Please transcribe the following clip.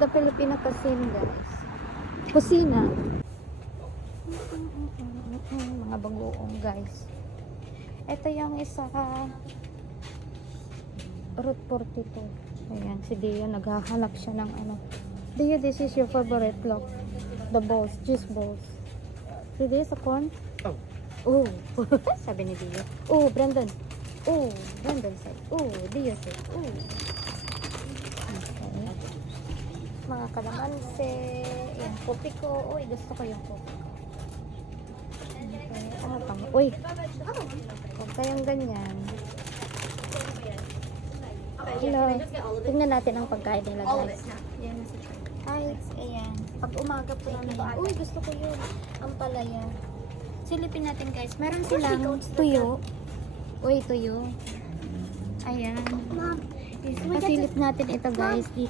the Filipino cuisine, guys. Kusina. Mga bagoong, guys. Ito yung isa Route 42. Ayan, si Dio naghahanap siya ng ano. Dio, this is your favorite, look. The balls, cheese balls. Si Dio sa corn? Oh. Oh. Sabi ni Dio. Oh, Brandon. Oh, Brandon said. Oh, Dio said. Oh. Okay. Mga kalamansi. Yung kopi ko. Uy, gusto ko yung kopi ko. Okay. Ano pang? Uy. Huwag kayong ganyan. Hello. Tingnan natin ang pagkain nila, guys. Ay, ayan. Pag umaga po namin. Uy, gusto ko yun. Ang palaya. Silipin natin, guys. Meron silang tuyo. Uy, tuyo. Ayan. Pasilip natin ito, guys, dito.